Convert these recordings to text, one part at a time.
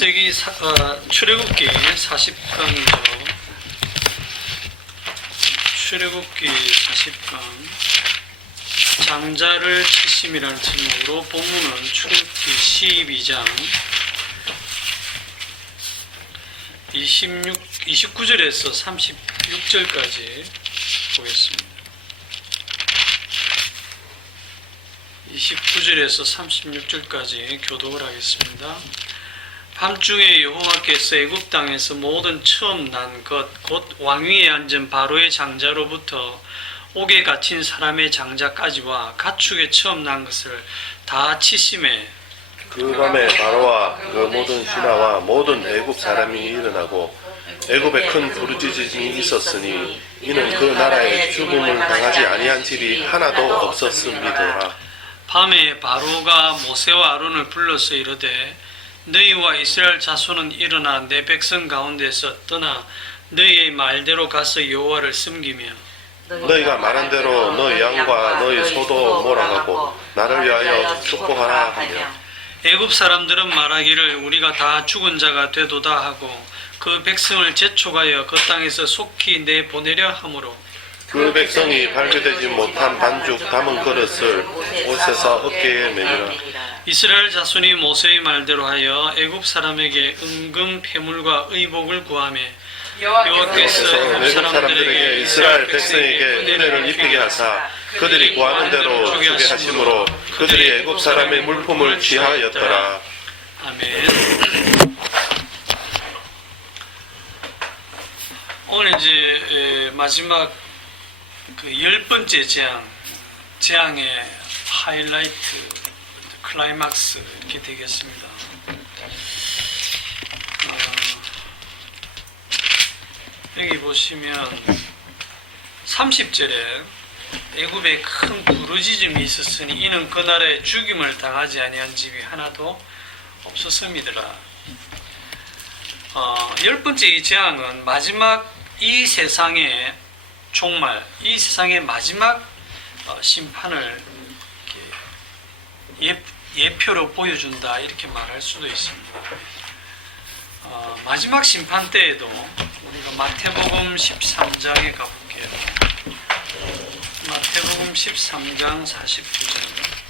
창세기 출애굽기 40강이죠. 출애굽기 40강 장자를 치심이라는 제목으로 본문은 출애굽기 12장 29절에서 36절까지 보겠습니다. 29절에서 36절까지 교독을 하겠습니다. 밤중에 여호와께서 애굽 땅에서 모든 처음 난 것 곧 왕위에 앉은 바로의 장자로부터 옥에 갇힌 사람의 장자까지와 가축에 처음 난 것을 다 치심에 그 밤에 바로와 그 모든 신하와 모든 애굽 사람이 일어나고 애굽에 큰 부르짖음이 있었으니 이는 그 나라에 죽음을 당하지 아니한 집이 하나도 없었음이더라. 밤에 바로가 모세와 아론을 불러서 이르되 너희와 이스라엘 자손은 일어나 내 백성 가운데서 떠나 너희의 말대로 가서 여호와를 섬기며 너희가 말한 대로 너희 양과 너희 소도 몰아가고 나를 위하여 축복하라 하며 애굽 사람들은 말하기를 우리가 다 죽은 자가 되도다 하고 그 백성을 재촉하여 그 땅에서 속히 내보내려 하므로 그 백성이 발견되지 못한 반죽 담은 그릇을 옷에서 어깨에 매니라. 이스라엘 자손이 모세의 말대로 하여 애굽 사람에게 은금 패물과 의복을 구하며 여호와께서 애굽 사람들에게 이스라엘 백성에게 은혜를 입히게 하사 그들이 구하는 대로 주게 하심으로 그들이 애굽 사람의 물품을 취하였더라. 아멘. 오늘 이제 마지막 그 10번째 재앙의 하이라이트, 클라이막스 이렇게 되겠습니다. 여기 보시면 30절에 애굽에 큰 부르짖음이 있었으니 이는 그 나라에 죽임을 당하지 아니한 집이 하나도 없었음이더라. 10번째 이 재앙은 마지막 이 세상의 종말, 이 세상의 마지막 심판을 예표로 보여준다 이렇게 말할 수도 있습니다. 마지막 심판 때에도 우리가 마태복음 13장에 가볼게요. 마태복음 13장 49절.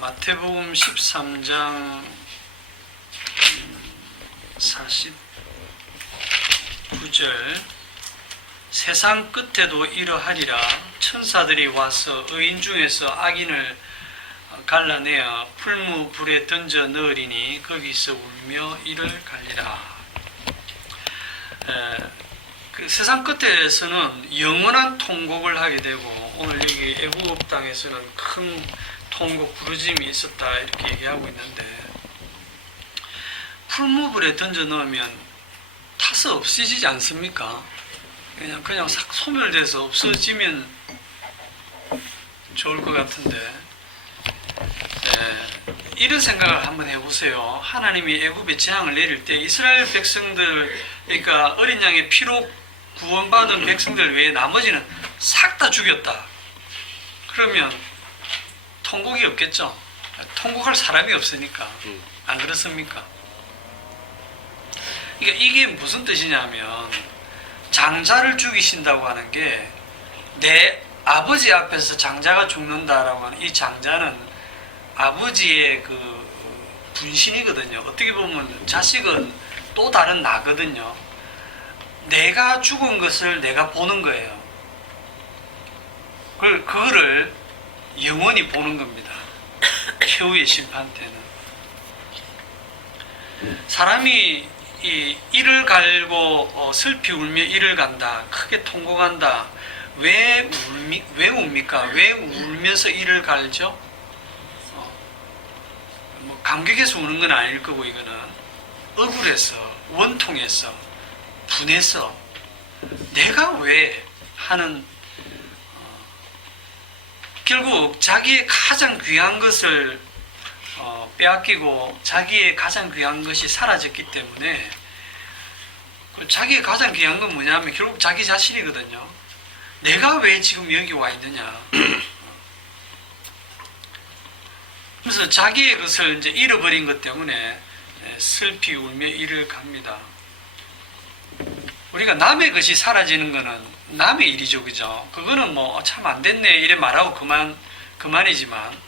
마태복음 13장 49절 세상 끝에도 이러하리라. 천사들이 와서 의인 중에서 악인을 갈라내어 풀무불에 던져 넣으리니 거기서 울며 이를 갈리라. 그 세상 끝에서는 영원한 통곡을 하게 되고 오늘 여기 애굽 땅에서는 큰 통곡 부르짐이 있었다 이렇게 얘기하고 있는데 풀무불에 던져 넣으면 타서 없어지지 않습니까? 그냥 싹 소멸돼서 없어지면 좋을 것 같은데 이런 생각을 한번 해보세요. 하나님이 애굽에 재앙을 내릴 때 이스라엘 백성들, 그러니까 어린 양의 피로 구원받은 백성들 외에 나머지는 싹 다 죽였다. 그러면 통곡이 없겠죠. 통곡할 사람이 없으니까. 안 그렇습니까? 그러니까 이게 무슨 뜻이냐면 장자를 죽이신다고 하는 게 내 아버지 앞에서 장자가 죽는다라고 하는 이 장자는 아버지의 그 분신이거든요. 어떻게 보면 자식은 또 다른 나거든요. 내가 죽은 것을 내가 보는 거예요. 그거를 영원히 보는 겁니다. 최후의 심판 때는. 사람이 이를 갈고 슬피 울며 이를 간다. 크게 통곡한다. 왜 웁니까? 왜 울면서 이를 갈죠? 뭐 감격해서 우는 건 아닐 거고 이거는 억울해서, 원통해서, 분해서 내가 왜 하는 결국 자기의 가장 귀한 것을 빼앗기고 자기의 가장 귀한 것이 사라졌기 때문에 자기가 가장 귀한 건 뭐냐면 결국 자기 자신이거든요. 내가 왜 지금 여기 와 있느냐. 그래서 자기의 것을 이제 잃어버린 것 때문에 슬피 울며 이를 갑니다. 우리가 남의 것이 사라지는 거는 남의 일이죠, 그죠? 그거는 뭐 참 안 됐네 이래 말하고 그만이지만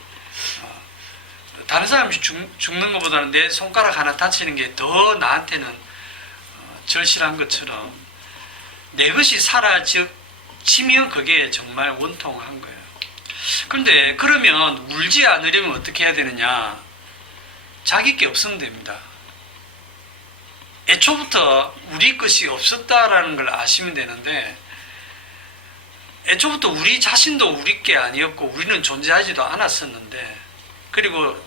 다른 사람이 죽는 것보다는 내 손가락 하나 다치는 게 더 나한테는 절실한 것처럼 내 것이 사라지면 그게 정말 원통한 거예요. 그런데 그러면 울지 않으려면 어떻게 해야 되느냐? 자기 게 없으면 됩니다. 애초부터 우리 것이 없었다라는 걸 아시면 되는데 애초부터 우리 자신도 우리 게 아니었고 우리는 존재하지도 않았었는데 그리고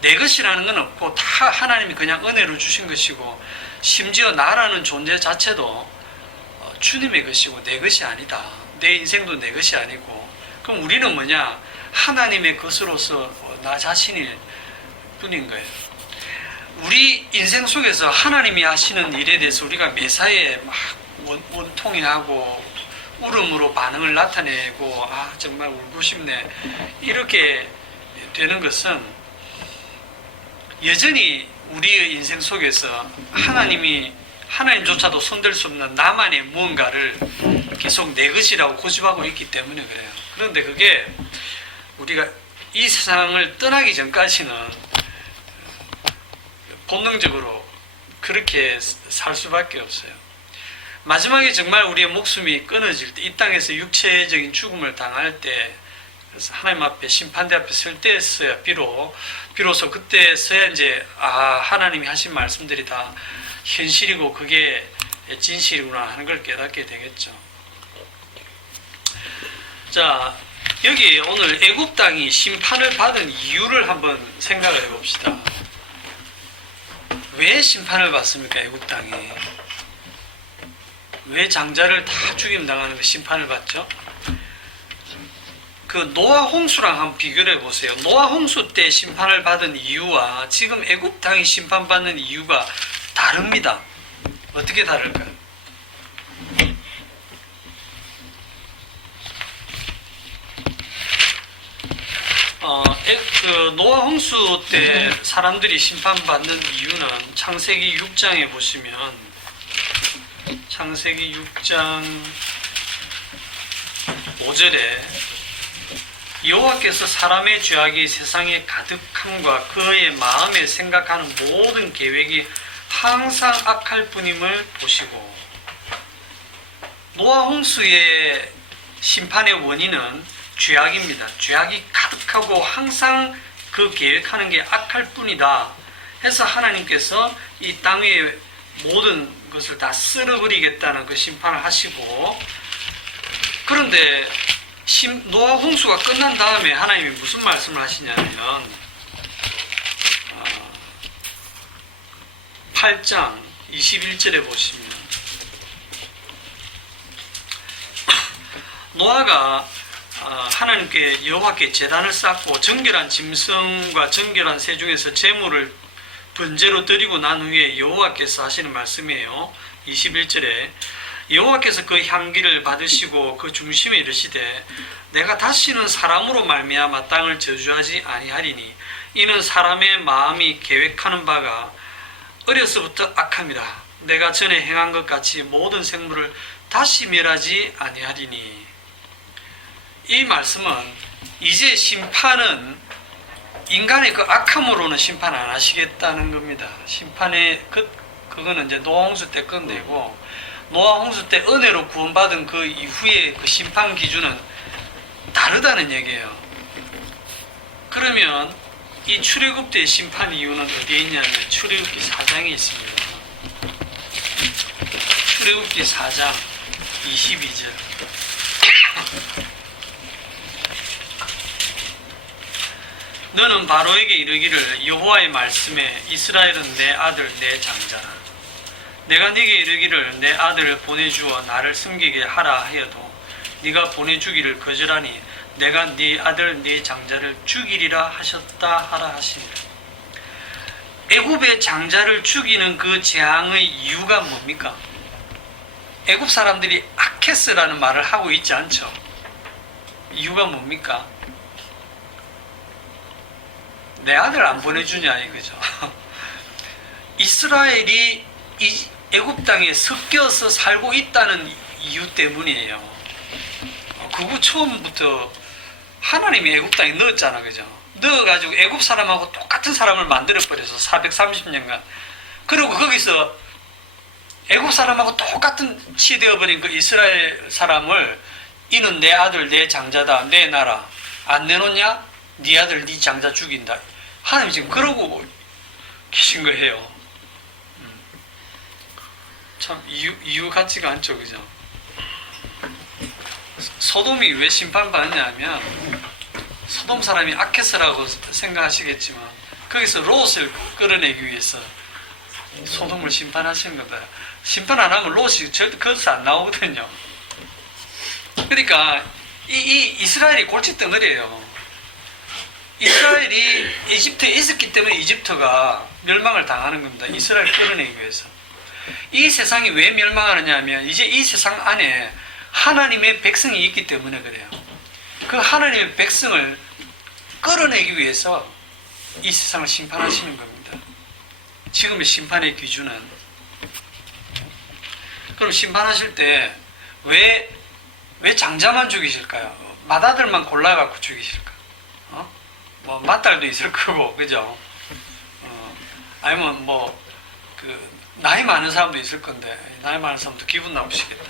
내 것이라는 건 없고 다 하나님이 그냥 은혜로 주신 것이고 심지어 나라는 존재 자체도 주님의 것이고 내 것이 아니다. 내 인생도 내 것이 아니고 그럼 우리는 뭐냐? 하나님의 것으로서 나 자신일 뿐인 거예요. 우리 인생 속에서 하나님이 하시는 일에 대해서 우리가 매사에 막 원통해하고 울음으로 반응을 나타내고 정말 울고 싶네 이렇게 되는 것은 여전히 우리의 인생 속에서 하나님조차도 손댈 수 없는 나만의 무언가를 계속 내 것이라고 고집하고 있기 때문에 그래요. 그런데 그게 우리가 이 세상을 떠나기 전까지는 본능적으로 그렇게 살 수밖에 없어요. 마지막에 정말 우리의 목숨이 끊어질 때, 이 땅에서 육체적인 죽음을 당할 때, 그래서 하나님 앞에 심판대 앞에 설 때였어야 비로소 그때서야 이제 하나님이 하신 말씀들이 다 현실이고 그게 진실이구나 하는 걸 깨닫게 되겠죠. 자, 여기 오늘 애굽 땅이 심판을 받은 이유를 한번 생각을 해봅시다. 왜 심판을 받습니까? 애굽 땅이 왜 장자를 다 죽임 당하는 거 심판을 받죠? 그 노아 홍수랑 한번 비교를 해보세요. 노아 홍수 때 심판을 받은 이유와 지금 애굽 땅이 심판받는 이유가 다릅니다. 어떻게 다를까요? 노아 홍수 때 사람들이 심판받는 이유는 창세기 6장에 보시면 창세기 6장 5절에 여호와께서 사람의 죄악이 세상에 가득함과 그의 마음에 생각하는 모든 계획이 항상 악할 뿐임을 보시고 노아 홍수의 심판의 원인은 죄악입니다. 죄악이 가득하고 항상 그 계획하는 게 악할 뿐이다 해서 하나님께서 이 땅 위에 모든 것을 다 쓸어버리겠다는 그 심판을 하시고 그런데 노아 홍수가 끝난 다음에 하나님이 무슨 말씀을 하시냐면 8장 21절에 보시면 노아가 하나님께 여호와께 제단을 쌓고 정결한 짐승과 정결한 새 중에서 제물을 번제로 드리고 난 후에 여호와께서 하시는 말씀이에요. 21절에 여호와께서 그 향기를 받으시고 그 중심에 이르시되 내가 다시는 사람으로 말미암아 땅을 저주하지 아니하리니 이는 사람의 마음이 계획하는 바가 어려서부터 악함이라. 내가 전에 행한 것 같이 모든 생물을 다시 멸하지 아니하리니. 이 말씀은 이제 심판은 인간의 그 악함으로는 심판 안 하시겠다는 겁니다. 심판의 그거는 이제 노아 홍수 때 끝내고 노아 홍수 때 은혜로 구원받은 그 이후에 그 심판 기준은 다르다는 얘기예요. 그러면 이 출애굽 때의 심판 이유는 어디에 있냐면 출애굽기 4장에 있습니다. 출애굽기 4장 22절. 너는 바로에게 이르기를 여호와의 말씀에 이스라엘은 내 아들 내 장자라. 내가 네게 이르기를 내 아들을 보내주어 나를 섬기게 하라 하여도 네가 보내주기를 거절하니 내가 네 아들 네 장자를 죽이리라 하셨다 하라 하시니라. 애굽의 장자를 죽이는 그 재앙의 이유가 뭡니까? 애굽 사람들이 아케스라는 말을 하고 있지 않죠. 이유가 뭡니까? 내 아들 안 보내주냐 이거죠. 이스라엘이 이 애굽 땅에 섞여서 살고 있다는 이유 때문이에요. 그거 처음부터 하나님이 애굽 땅에 넣었잖아, 그죠? 넣어가지고 애굽 사람하고 똑같은 사람을 만들어 버려서 430년간. 그리고 거기서 애굽 사람하고 똑같은 치되어 버린 그 이스라엘 사람을 이는 내 아들 내 장자다 내 나라 안 내놓냐? 네 아들 네 장자 죽인다. 하나님 지금 그러고 계신 거예요. 참 이유 같지가 않죠, 그죠? 소돔이 왜 심판받느냐 하면 소돔 사람이 아케스라고 생각하시겠지만 거기서 롯을 끌어내기 위해서 소돔을 심판하신 겁니다. 심판 안 하면 롯이 거기서 안 나오거든요. 그러니까 이 이스라엘이 골칫덩어리예요. 이스라엘이 이집트에 있었기 때문에 이집트가 멸망을 당하는 겁니다. 이스라엘 끌어내기 위해서. 이 세상이 왜 멸망하느냐 하면 이제 이 세상 안에 하나님의 백성이 있기 때문에 그래요. 그 하나님의 백성을 끌어내기 위해서 이 세상을 심판하시는 겁니다. 지금의 심판의 기준은. 그럼 심판하실 때 왜 장자만 죽이실까요? 맏아들만 골라갖고 죽이실까? 뭐 맏딸도 있을 거고, 그죠? 아니면 나이 많은 사람도 있을 건데 나이 많은 사람도 기분 나쁘시겠다.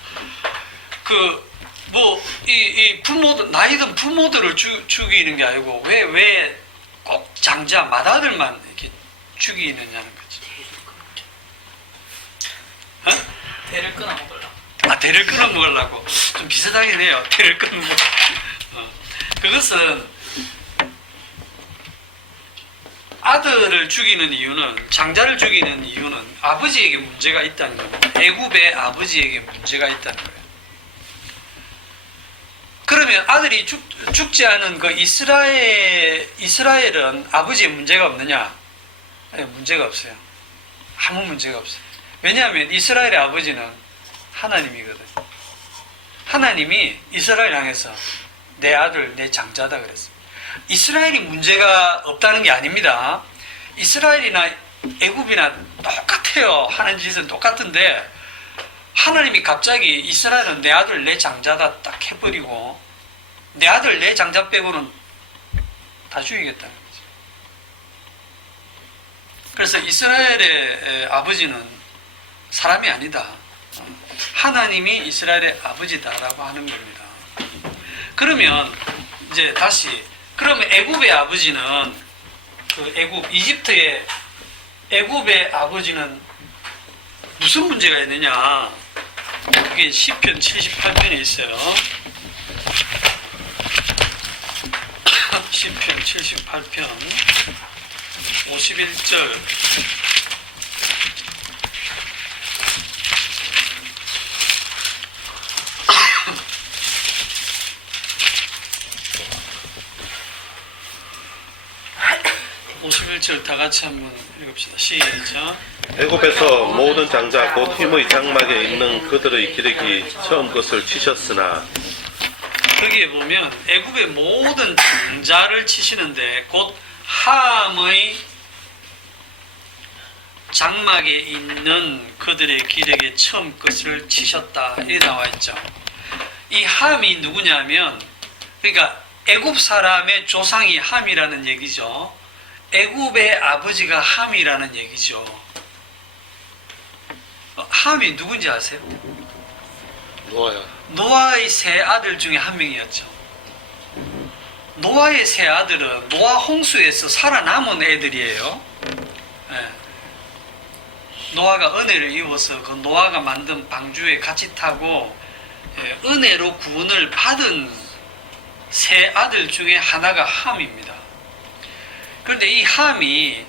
부모들, 나이든 부모들을 죽이는 게 아니고 왜 꼭 장자 맏아들만 이렇게 죽이느냐는 거죠. 대를 끊어 먹으려고. 대를 끊어 먹으려고. 좀 비슷하긴 해요. 대를 끊어 먹으려고. 그것은 아들을 죽이는 이유는, 장자를 죽이는 이유는 아버지에게 문제가 있다는 겁니다. 애굽의 아버지에게 문제가 있다는 거예요. 그러면 아들이 죽지 않은 그 이스라엘은 아버지의 문제가 없느냐? 네, 문제가 없어요. 아무 문제가 없어요. 왜냐하면 이스라엘의 아버지는 하나님이거든. 하나님이 이스라엘 향해서 내 아들, 내 장자다 그랬어요. 이스라엘이 문제가 없다는 게 아닙니다. 이스라엘이나 애굽이나 똑같아요. 하는 짓은 똑같은데 하나님이 갑자기 이스라엘은 내 아들, 내 장자다 딱 해버리고 내 아들, 내 장자 빼고는 다 죽이겠다는 거죠. 그래서 이스라엘의 아버지는 사람이 아니다. 하나님이 이스라엘의 아버지다라고 하는 겁니다. 그러면 이제 다시, 그러면 애굽의 아버지는 애굽의 아버지는 무슨 문제가 있느냐? 그게 시편 78편에 있어요. 시편 78편 51절. 다 같이 한번 읽읍시다. 시작. 애굽에서 모든 장자 곧 힘의 장막에 있는 그들의 기력이 처음 것을 치셨으나, 거기에 보면 애굽의 모든 장자를 치시는데 곧 함의 장막에 있는 그들의 기력의 처음 것을 치셨다 이렇게 나와 있죠. 이 함이 누구냐면, 그러니까 애굽 사람의 조상이 함이라는 얘기죠. 애굽의 아버지가 함이라는 얘기죠. 함이 누군지 아세요? 노아야. 노아의 세 아들 중에 한 명이었죠. 노아의 세 아들은 노아 홍수에서 살아남은 애들이에요. 네. 노아가 은혜를 입어서 그 노아가 만든 방주에 같이 타고 은혜로 구원을 받은 세 아들 중에 하나가 함입니다. 그런데 이 함이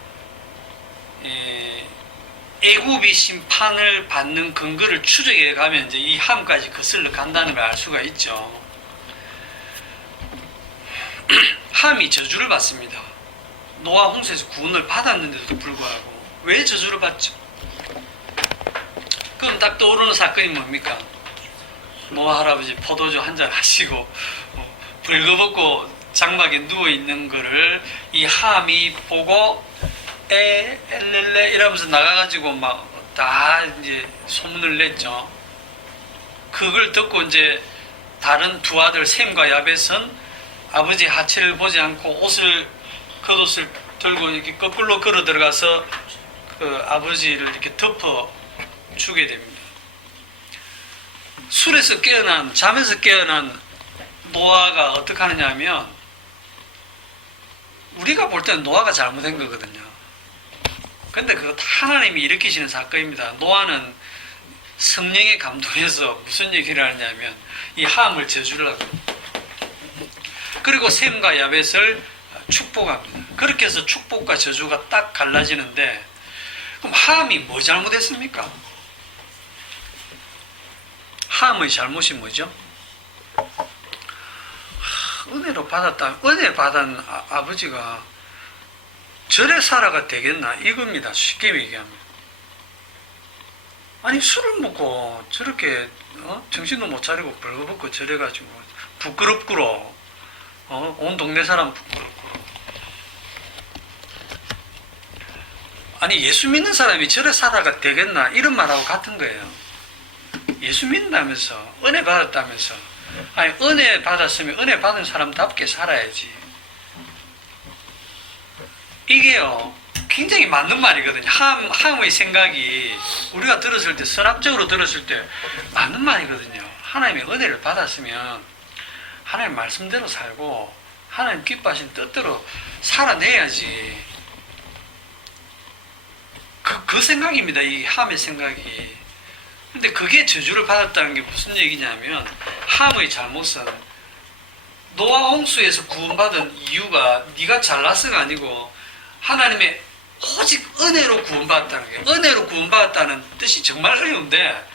애굽이 심판을 받는 근거를 추적해 가면 이제 이 함까지 거슬러 간다는 걸 알 수가 있죠. 함이 저주를 받습니다. 노아 홍수에서 구원을 받았는데도 불구하고 왜 저주를 받죠? 그럼 딱 떠오르는 사건이 뭡니까? 노아 할아버지 포도주 한 잔 하시고 벌거벗고 장막에 누워 있는 거를 이 함이 보고 엘렐레 이러면서 나가가지고 막 다 이제 소문을 냈죠. 그걸 듣고 이제 다른 두 아들 셈과 야벳은 아버지 하체를 보지 않고 겉옷을 들고 이렇게 거꾸로 걸어 들어가서 그 아버지를 이렇게 덮어 주게 됩니다. 잠에서 깨어난 노아가 어떻게 하느냐 하면, 우리가 볼 때는 노아가 잘못한 거거든요. 근데 그거 다 하나님이 일으키시는 사건입니다. 노아는 성령의 감동에서 무슨 얘기를 하냐면 이 함을 저주를 하고, 그리고 셈과 야벳을 축복합니다. 그렇게 해서 축복과 저주가 딱 갈라지는데, 그럼 함이 뭐 잘못했습니까? 함의 잘못이 뭐죠? 은혜로 받았다. 은혜 받은 아버지가 절에 살아가 되겠나? 이겁니다. 쉽게 얘기하면. 아니, 술을 먹고 저렇게 정신도 못 차리고 벌거벗고 저래가지고 부끄럽구로 온 동네 사람 부끄럽구로. 아니, 예수 믿는 사람이 절에 살아가 되겠나? 이런 말하고 같은 거예요. 예수 믿는다면서, 은혜 받았다면서. 아니, 은혜 받았으면 은혜 받은 사람답게 살아야지. 이게요, 굉장히 맞는 말이거든요. 함의 생각이 우리가 들었을 때, 선악적으로 들었을 때 맞는 말이거든요. 하나님의 은혜를 받았으면 하나님 말씀대로 살고 하나님 기뻐하신 뜻대로 살아내야지. 그 생각입니다. 이 함의 생각이. 근데 그게 저주를 받았다는 게 무슨 얘기냐면, 함의 잘못은 노아 홍수에서 구원받은 이유가 네가 잘나서가 아니고 하나님의 오직 은혜로 구원받았다는 게, 은혜로 구원받았다는 뜻이 정말 어려운데,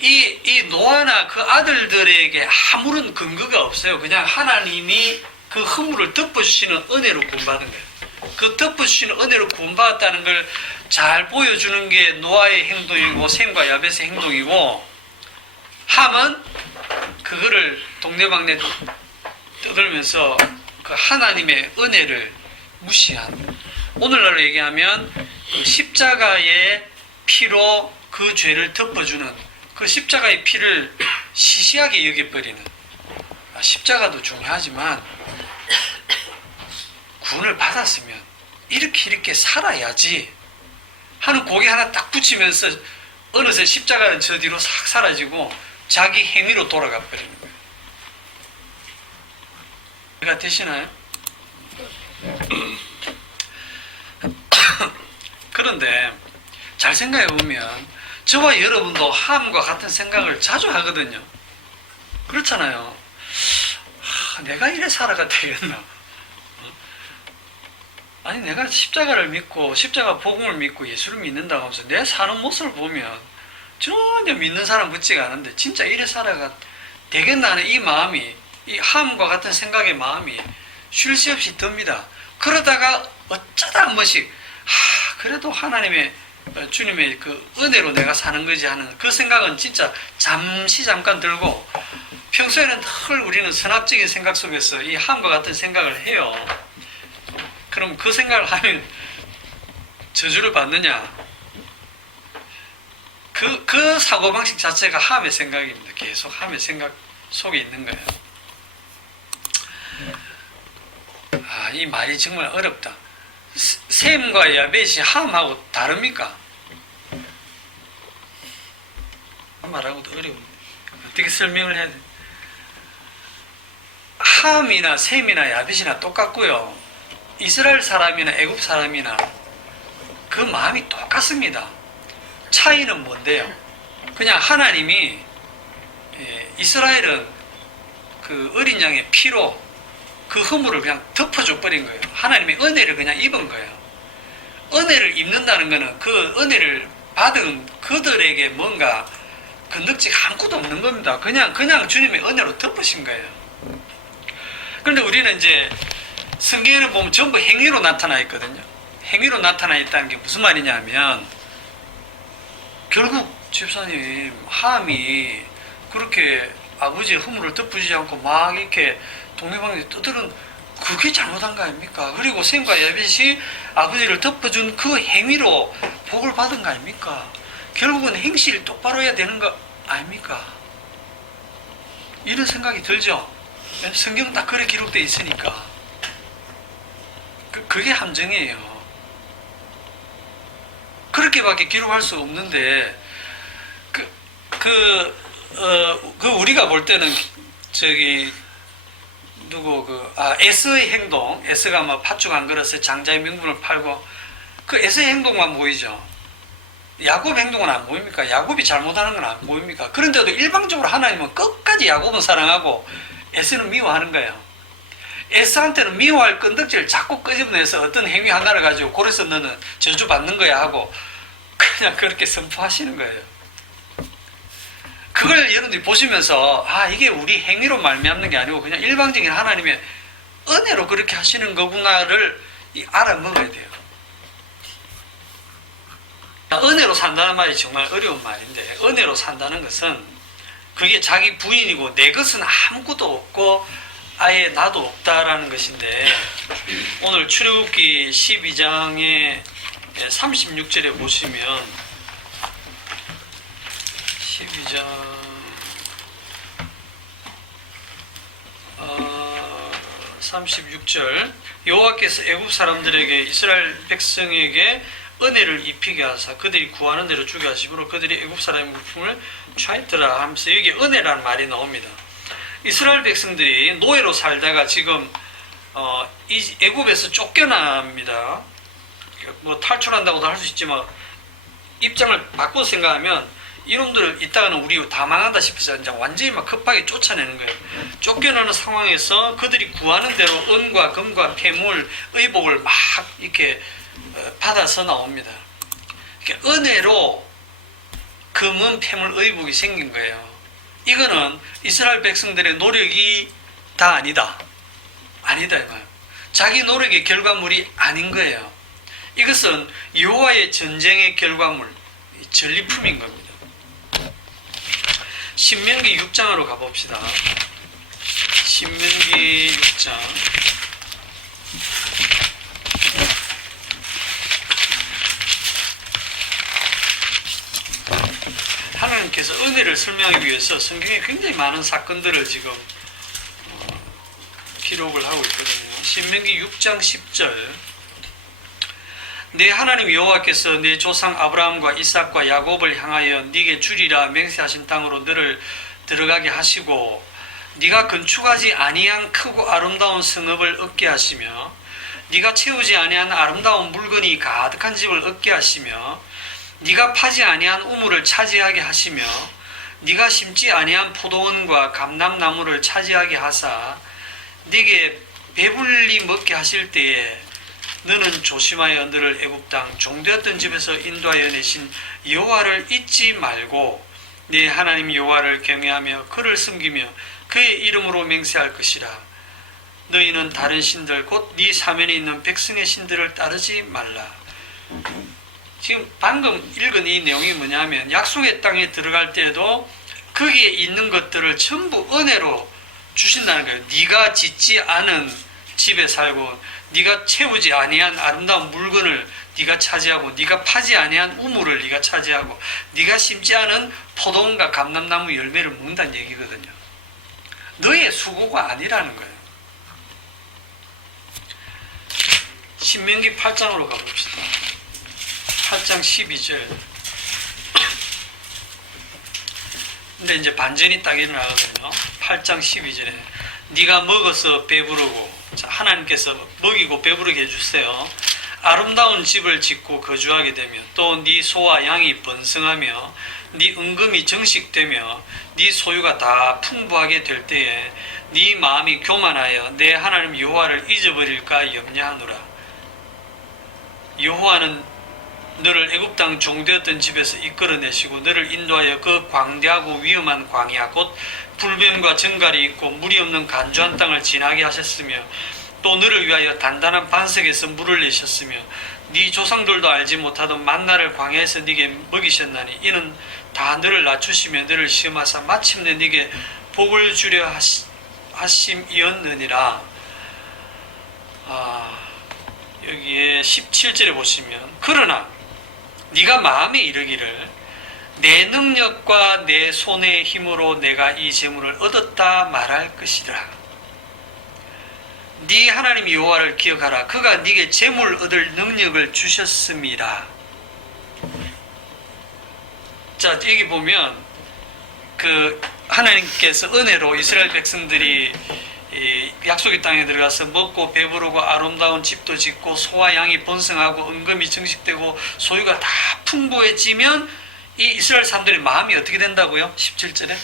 이 노아나 그 아들들에게 아무런 근거가 없어요. 그냥 하나님이 그 허물을 덮어주시는 은혜로 구원받은 거예요. 그 덮어주시는 은혜로 구원받았다는 걸 잘 보여주는 게 노아의 행동이고 셈과 야벳의 행동이고, 함은 그거를 동네방네 떠들면서 그 하나님의 은혜를 무시한, 오늘날로 얘기하면 그 십자가의 피로 그 죄를 덮어주는, 그 십자가의 피를 시시하게 여겨버리는, 십자가도 중요하지만 구원을 받았으면 이렇게 살아야지 하는 고개 하나 딱 붙이면서 어느새 십자가는 저 뒤로 싹 사라지고 자기 행위로 돌아가 버리는 거예요. 이해가 되시나요? 그런데 잘 생각해 보면 저와 여러분도 함과 같은 생각을 자주 하거든요. 그렇잖아요. 내가 이래 살아가 되겠나? 아니, 내가 십자가를 믿고 십자가 복음을 믿고 예수를 믿는다고 하면서 내 사는 모습을 보면 전혀 믿는 사람 같지가 않은데 진짜 이래 살아가 되겠나 하는 이 마음이, 이 함과 같은 생각의 마음이 쉴 새 없이 듭니다. 그러다가 어쩌다 한 번씩 그래도 하나님의 주님의 그 은혜로 내가 사는 거지 하는 그 생각은 진짜 잠깐 들고, 평소에는 늘 우리는 선합적인 생각 속에서 이 함과 같은 생각을 해요. 그럼 그 생각을 하면 저주를 받느냐? 그 사고방식 자체가 함의 생각입니다. 계속 함의 생각 속에 있는 거예요. 이 말이 정말 어렵다. 셈과 야벳이 함하고 다릅니까? 말하고도 어려운데 어떻게 설명을 해야 돼? 함이나 셈이나 야벳이나 똑같고요. 이스라엘 사람이나 애굽 사람이나 그 마음이 똑같습니다. 차이는 뭔데요? 그냥 하나님이 이스라엘은 그 어린 양의 피로 그 허물을 그냥 덮어줘 버린 거예요. 하나님의 은혜를 그냥 입은 거예요. 은혜를 입는다는 거는 그 은혜를 받은 그들에게 뭔가 건덕지가 아무것도 없는 겁니다. 그냥 주님의 은혜로 덮으신 거예요. 그런데 우리는 이제 성경에는 보면 전부 행위로 나타나 있거든요. 행위로 나타나 있다는 게 무슨 말이냐면, 결국 집사님, 함이 그렇게 아버지의 허물을 덮어주지 않고 막 이렇게 동네방네 떠드는 그게 잘못한 거 아닙니까? 그리고 셈과 야벳이 아버지를 덮어준 그 행위로 복을 받은 거 아닙니까? 결국은 행실이 똑바로 해야 되는 거 아닙니까? 이런 생각이 들죠? 성경 딱 그렇게 기록되어 있으니까. 그게 함정이에요. 그렇게밖에 기록할 수 없는데, 우리가 볼 때는, 에서의 행동, 에서가 뭐 팥죽 안 걸었어요. 장자의 명분을 팔고, 그 에서의 행동만 보이죠. 야곱 행동은 안 보입니까? 야곱이 잘못하는 건 안 보입니까? 그런데도 일방적으로 하나님은 끝까지 야곱은 사랑하고, 에서는 미워하는 거예요. 에서한테는 미워할 건덕지를 자꾸 끄집어내서 어떤 행위 하나를 가지고, 그래서 너는 저주받는 거야 하고, 그냥 그렇게 선포하시는 거예요. 그걸 여러분들이 보시면서 이게 우리 행위로 말미암는 게 아니고 그냥 일방적인 하나님의 은혜로 그렇게 하시는 거구나를 알아먹어야 돼요. 은혜로 산다는 말이 정말 어려운 말인데, 은혜로 산다는 것은 그게 자기 부인이고 내 것은 아무것도 없고 아예 나도 없다라는 것인데, 오늘 출애굽기 12장의 36절에 보시면 12장 36절, 여호와께서 애굽 사람들에게 이스라엘 백성에게 은혜를 입히게 하사 그들이 구하는 대로 주게 하시므로 그들이 애굽 사람의 물품을 취하였더라 하면서 여기 은혜라는 말이 나옵니다. 이스라엘 백성들이 노예로 살다가 지금 이 애굽에서 쫓겨납니다. 뭐 탈출한다고도 할 수 있지만 입장을 바꿔 생각하면 이놈들을 이따가는 우리 다 망한다 싶어서 이제 완전히 막 급하게 쫓아내는 거예요. 쫓겨나는 상황에서 그들이 구하는 대로 은과 금과 폐물, 의복을 막 이렇게 받아서 나옵니다. 이렇게 은혜로 금은 폐물, 의복이 생긴 거예요. 이거는 이스라엘 백성들의 노력이 다 아니다. 아니다 이거예요. 자기 노력의 결과물이 아닌 거예요. 이것은 여호와의 전쟁의 결과물, 전리품인 겁니다. 신명기 6장으로 가봅시다. 신명기 6장. 하나님께서 은혜를 설명하기 위해서 성경에 굉장히 많은 사건들을 지금 기록을 하고 있거든요. 신명기 6장 10절. 내 하나님 여호와께서 내 조상 아브라함과 이삭과 야곱을 향하여 네게 주리라 맹세하신 땅으로 너를 들어가게 하시고 네가 건축하지 아니한 크고 아름다운 성읍을 얻게 하시며 네가 채우지 아니한 아름다운 물건이 가득한 집을 얻게 하시며 네가 파지 아니한 우물을 차지하게 하시며 네가 심지 아니한 포도원과 감람나무를 차지하게 하사 네게 배불리 먹게 하실 때에 너는 조심하여 너를 애굽 땅 종되었던 집에서 인도하여 내신 여호와를 잊지 말고 네 하나님 여호와를 경외하며 그를 섬기며 그의 이름으로 맹세할 것이라. 너희는 다른 신들 곧 네 사면에 있는 백성의 신들을 따르지 말라. 지금 방금 읽은 이 내용이 뭐냐면 약속의 땅에 들어갈 때에도 거기에 있는 것들을 전부 은혜로 주신다는 거예요. 네가 짓지 않은 집에 살고 네가 채우지 아니한 아름다운 물건을 네가 차지하고 네가 파지 아니한 우물을 네가 차지하고 네가 심지 않은 포도원과 감람나무 열매를 먹는다는 얘기거든요. 너의 수고가 아니라는 거예요. 신명기 8장으로 가봅시다. 8장 12절. 근데 이제 반전이 딱 일어나거든요. 8장 12절에 네가 먹어서 배부르고, 자, 하나님께서 먹이고 배부르게 해주세요. 아름다운 집을 짓고 거주하게 되며 또 네 소와 양이 번성하며 네 은금이 정식되며 네 소유가 다 풍부하게 될 때에 네 마음이 교만하여 내 하나님 여호와를 잊어버릴까 염려하노라. 여호와는 너를 애굽 땅 종되었던 집에서 이끌어내시고 너를 인도하여 그 광대하고 위험한 광야 곧 불뱀과 정갈이 있고 물이 없는 간주한 땅을 지나게 하셨으며 또 너를 위하여 단단한 반석에서 물을 내셨으며 네 조상들도 알지 못하던 만나를 광야에서 네게 먹이셨나니 이는 다 너를 낮추시며 너를 시험하사 마침내 네게 복을 주려 하심이었느니라. 여기에 17절에 보시면 그러나 네가 마음에 이르기를 내 능력과 내 손의 힘으로 내가 이 재물을 얻었다 말할 것이더라. 네 하나님 여호와를 기억하라. 그가 네게 재물 얻을 능력을 주셨음이라. 자, 여기 보면 그 하나님께서 은혜로 이스라엘 백성들이 이 약속의 땅에 들어가서 먹고 배부르고 아름다운 집도 짓고 소와 양이 번성하고 은금이 증식되고 소유가 다 풍부해지면 이 이스라엘 사람들의 마음이 어떻게 된다고요? 17절에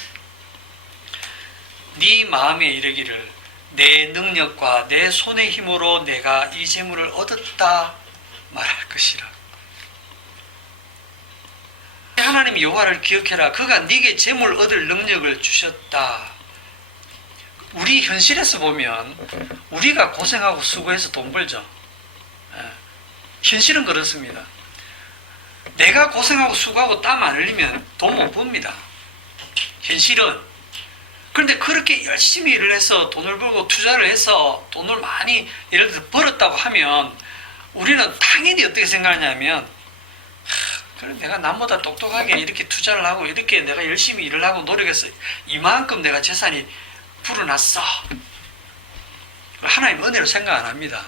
네 마음에 이르기를 내 능력과 내 손의 힘으로 내가 이 재물을 얻었다 말할 것이라. 하나님 여호와를 기억해라. 그가 네게 재물 얻을 능력을 주셨다. 우리 현실에서 보면 우리가 고생하고 수고해서 돈 벌죠. 현실은 그렇습니다. 내가 고생하고 수고하고 땀 안 흘리면 돈 못 법니다. 현실은. 그런데 그렇게 열심히 일을 해서 돈을 벌고 투자를 해서 돈을 많이 예를 들어서 벌었다고 하면 우리는 당연히 어떻게 생각하냐면 그래 내가 남보다 똑똑하게 이렇게 투자를 하고 이렇게 내가 열심히 일을 하고 노력해서 이만큼 내가 재산이 불어났어. 하나님 은혜로 생각 안 합니다.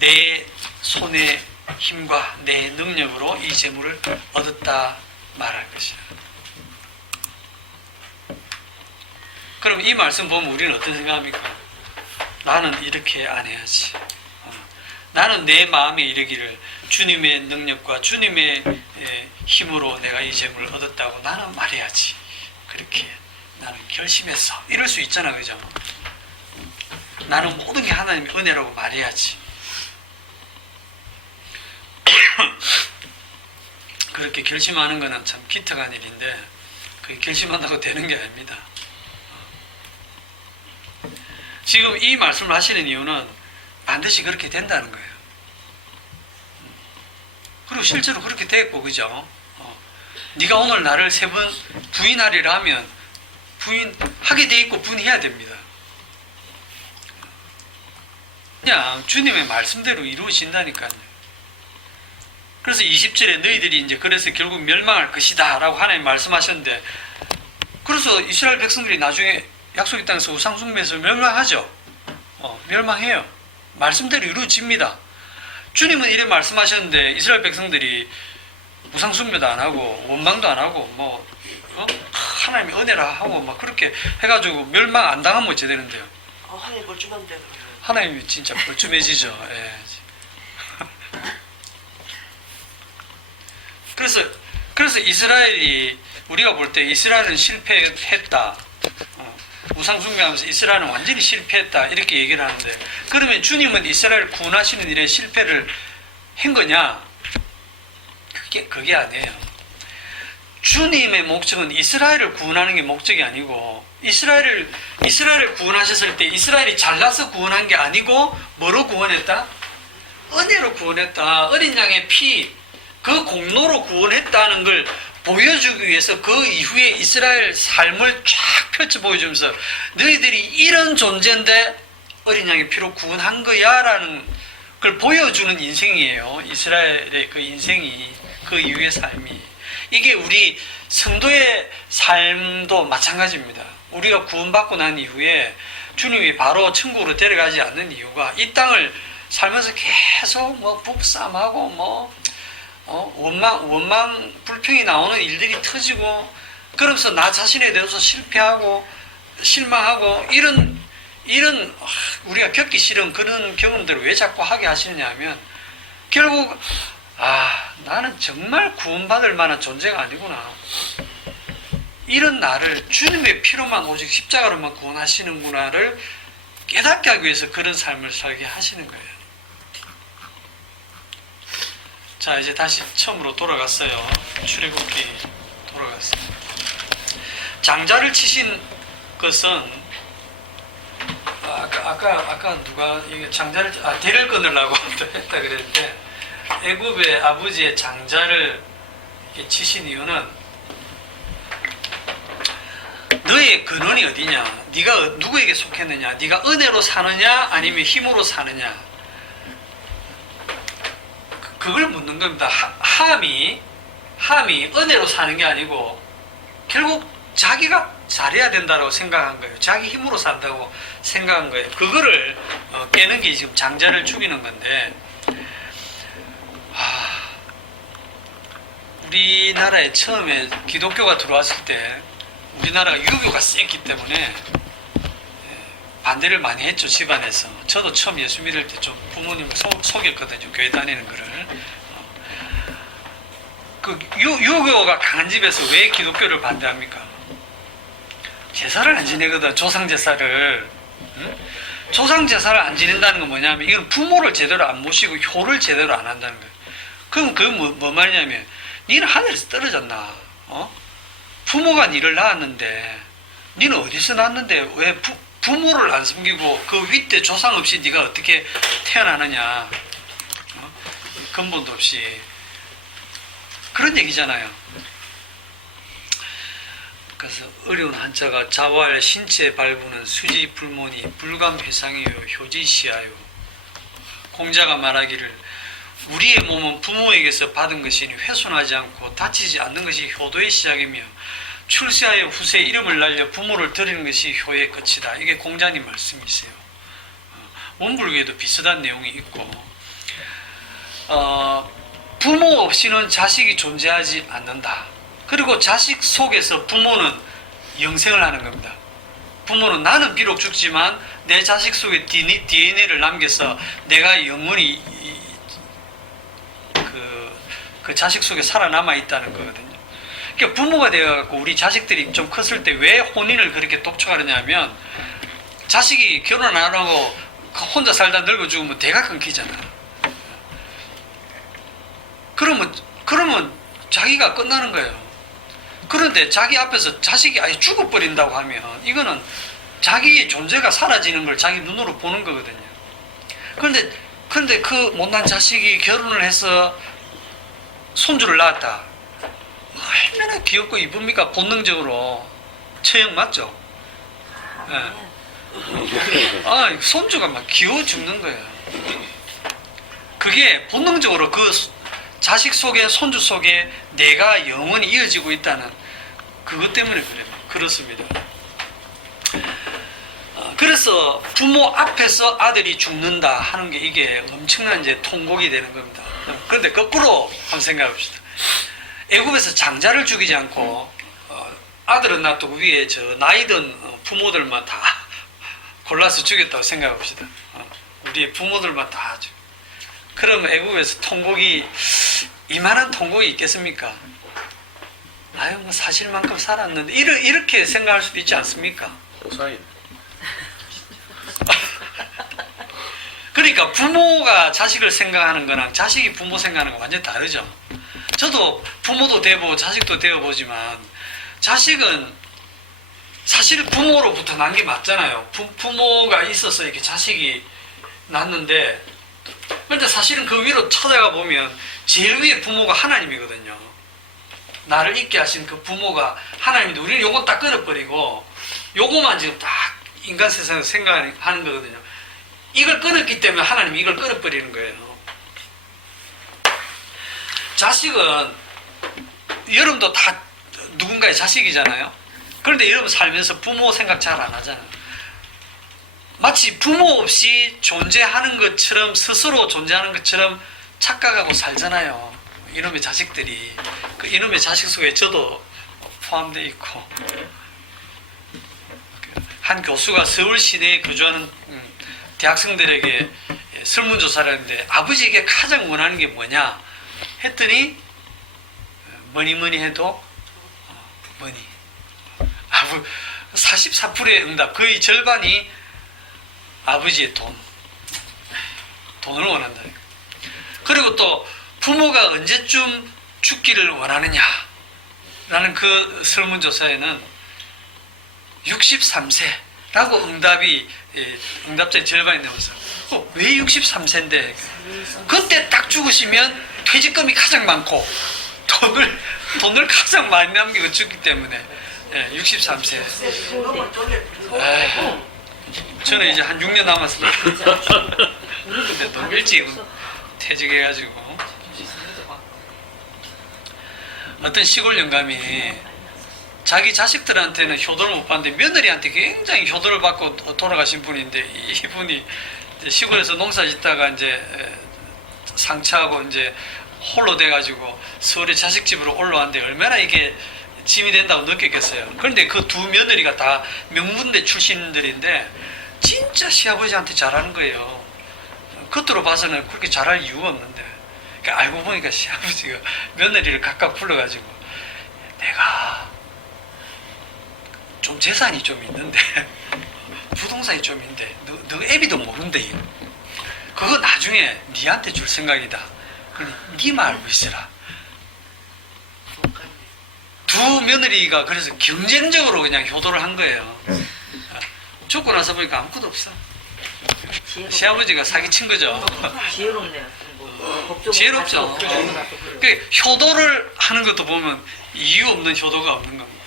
내 손의 힘과 내 능력으로 이 재물을 얻었다 말할 것이야. 그럼 이 말씀 보면 우리는 어떤 생각합니까? 나는 이렇게 안 해야지. 나는 내 마음에 이르기를 주님의 능력과 주님의 힘으로 내가 이 재물을 얻었다고 나는 말해야지. 그렇게 나는 결심했어. 이럴 수 있잖아, 그죠? 나는 모든 게 하나님의 은혜라고 말해야지. 그렇게 결심하는 것은 참 기특한 일인데 그게 결심한다고 되는 게 아닙니다. 지금 이 말씀을 하시는 이유는 반드시 그렇게 된다는 거예요. 그리고 실제로 그렇게 됐고, 그죠? 네가 오늘 나를 3번 부인하리라 하면 부인하게 돼 있고 부인해야 됩니다. 그냥 주님의 말씀대로 이루어진다니까요. 그래서 20절에 너희들이 이제 그래서 결국 멸망할 것이다 라고 하나님 말씀하셨는데, 그래서 이스라엘 백성들이 나중에 약속의 땅에서 우상숭배에서 멸망하죠. 멸망해요. 말씀대로 이루어집니다. 주님은 이래 말씀하셨는데 이스라엘 백성들이 우상숭배도 안 하고 원망도 안 하고 하나님의 은혜라 하고 막 그렇게 해가지고 멸망 안 당하면 어찌 되는데요? 하나님 멀쩡한데. 하나님이 진짜 멀쩡해지죠. 예. 그래서 이스라엘이 우리가 볼 때 이스라엘은 실패했다. 우상숭배하면서 이스라엘은 완전히 실패했다 이렇게 얘기를 하는데, 그러면 주님은 이스라엘을 구원하시는 일에 실패를 한 거냐? 그게 아니에요. 주님의 목적은 이스라엘을 구원하는 게 목적이 아니고, 이스라엘을 구원하셨을 때 이스라엘이 잘나서 구원한 게 아니고 뭐로 구원했다? 은혜로 구원했다. 어린 양의 피, 그 공로로 구원했다는 걸 보여주기 위해서 그 이후에 이스라엘 삶을 쫙 펼쳐 보여주면서 너희들이 이런 존재인데 어린 양의 피로 구원한 거야 라는 걸 보여주는 인생이에요. 이스라엘의 그 인생이, 그 이후의 삶이. 이게 우리 성도의 삶도 마찬가지입니다. 우리가 구원받고 난 이후에 주님이 바로 천국으로 데려가지 않는 이유가 이 땅을 살면서 계속 북쌈하고 원망 불평이 나오는 일들이 터지고, 그러면서 나 자신에 대해서 실패하고 실망하고 이런 우리가 겪기 싫은 그런 경험들을 왜 자꾸 하게 하시느냐 하면, 결국 나는 정말 구원받을 만한 존재가 아니구나, 이런 나를 주님의 피로만 오직 십자가로만 구원하시는구나를 깨닫게 하기 위해서 그런 삶을 살게 하시는 거예요. 자, 이제 다시 처음으로 돌아갔어요. 출애굽기 돌아갔어요. 장자를 치신 것은 아까 누가 이게 장자를 대를 끊으려고 했다 그랬는데, 애굽의 아버지의 장자를 이렇게 치신 이유는 너의 근원이 어디냐? 네가 누구에게 속했느냐? 네가 은혜로 사느냐? 아니면 힘으로 사느냐? 그걸 묻는 겁니다. 함이 은혜로 사는 게 아니고 결국 자기가 잘해야 된다고 생각한 거예요. 자기 힘으로 산다고 생각한 거예요. 그거를 깨는 게 지금 장자를 죽이는 건데, 우리나라에 처음에 기독교가 들어왔을 때 우리나라가 유교가 셌기 때문에 반대를 많이 했죠, 집안에서. 저도 처음 예수 믿을 때 좀 부모님을 속였거든요, 교회 다니는 거를. 그 유교가 강한 집에서 왜 기독교를 반대합니까? 제사를 안 지내거든, 조상제사를. 응? 조상제사를 안 지낸다는 건 뭐냐면, 이건 부모를 제대로 안 모시고 효를 제대로 안 한다는 거예요. 그럼 그게 뭐 말이냐면, 니는 하늘에서 떨어졌나? 부모가 니를 낳았는데, 니는 어디서 낳았는데 왜 부모를 안 섬기고 그 윗대 조상 없이 네가 어떻게 태어나느냐? 근본도 없이. 그런 얘기잖아요. 그래서 어려운 한자가 자활 신체 발부는 수지 불문이 불감회상이요 효지시하요. 공자가 말하기를 우리의 몸은 부모에게서 받은 것이니 훼손하지 않고 다치지 않는 것이 효도의 시작이며 출세하여 후세에 이름을 날려 부모를 드리는 것이 효의 끝이다. 이게 공자님 말씀이세요. 원불교에도 비슷한 내용이 있고, 부모 없이는 자식이 존재하지 않는다. 그리고 자식 속에서 부모는 영생을 하는 겁니다. 부모는 나는 비록 죽지만 내 자식 속에 DNA를 남겨서 내가 영원히 그 자식 속에 살아남아 있다는 거거든요. 그러니까 부모가 되어갖고 우리 자식들이 좀 컸을 때 왜 혼인을 그렇게 독촉하느냐면, 자식이 결혼 안 하고 혼자 살다 늙어 죽으면 대가 끊기잖아. 그러면 자기가 끝나는 거예요. 그런데 자기 앞에서 자식이 아예 죽어버린다고 하면 이거는 자기의 존재가 사라지는 걸 자기 눈으로 보는 거거든요. 그런데 그 못난 자식이 결혼을 해서 손주를 낳았다. 얼마나 귀엽고 이쁩니까? 본능적으로. 처형 맞죠? 네. 손주가 막 귀여워 죽는 거예요. 그게 본능적으로 그 자식 속에, 손주 속에 내가 영원히 이어지고 있다는 그것 때문에 그래요. 그렇습니다. 그래서 부모 앞에서 아들이 죽는다 하는 게 이게 엄청난 이제 통곡이 되는 겁니다. 그런데 거꾸로 한번 생각해 봅시다. 애굽에서 장자를 죽이지 않고 아들은 놔두고 위에 저 나이든 부모들만 다 골라서 죽였다고 생각해 봅시다. 우리의 부모들만 다 죽여. 그럼 애굽에서 통곡이 이만한 통곡이 있겠습니까? 아유 뭐 사실만큼 살았는데 이렇게 생각할 수도 있지 않습니까? 호사인. 그러니까 부모가 자식을 생각하는 거랑 자식이 부모 생각하는 거 완전히 다르죠. 저도 부모도 되어보고 자식도 되어보지만 자식은 사실 부모로부터 난 게 맞잖아요. 부모가 있어서 이렇게 자식이 낳는데, 그런데 사실은 그 위로 찾아가 보면 제일 위에 부모가 하나님이거든요. 나를 있게 하신 그 부모가 하나님인데 우리는 요건 딱 끊어버리고 요거만 지금 딱 인간 세상에서 생각하는 거거든요. 이걸 끊었기 때문에 하나님이 이걸 끊어버리는 거예요. 자식은 여러분도 다 누군가의 자식이잖아요. 그런데 여러분 살면서 부모 생각 잘 안 하잖아요. 마치 부모 없이 존재하는 것처럼, 스스로 존재하는 것처럼 착각하고 살잖아요. 이놈의 자식들이. 그 이놈의 자식 속에 저도 포함되어 있고, 한 교수가 서울 시내에 거주하는 대학생들에게 설문조사를 했는데 아버지에게 가장 원하는 게 뭐냐 했더니 뭐니 해도 뭐니 44%의 응답, 거의 절반이 아버지의 돈을 원한다. 그리고 또 부모가 언제쯤 죽기를 원하느냐 라는 그 설문조사에는 63세라고 응답자의 절반이 넘었어요. 왜 63세인데? 그때 딱 죽으시면 퇴직금이 가장 많고 돈을 가장 많이 남기고 죽기 때문에 63세. 저는 이제 한 6년 남았습니다. 근데 너무 일찍 퇴직해가지고 어떤 시골 영감이 자기 자식들한테는 효도를 못 받는데 며느리한테 굉장히 효도를 받고 돌아가신 분인데 이분이 이제 시골에서 농사 짓다가 이제 상처하고 이제 홀로 돼가지고 서울에 자식 집으로 올라왔는데 얼마나 이게 짐이 된다고 느꼈겠어요. 그런데 그 두 며느리가 다 명문대 출신들인데 진짜 시아버지한테 잘하는 거예요. 겉으로 봐서는 그렇게 잘할 이유가 없는데 그러니까 알고 보니까 시아버지가 며느리를 각각 불러가지고 내가 좀 재산이 좀 있는데 부동산이 좀 있는데 너 애비도 모른대. 그거 나중에 니한테 줄 생각이다. 그러니 니만 알고 있어라. 두 며느리가 그래서 경쟁적으로 그냥 효도를 한 거예요. 죽고 나서 보니까 아무것도 없어. 시아버지가 사기친 거죠. 지혜롭네요. 지혜롭죠. 그 효도를 하는 것도 보면 이유 없는 효도가 없는 겁니다.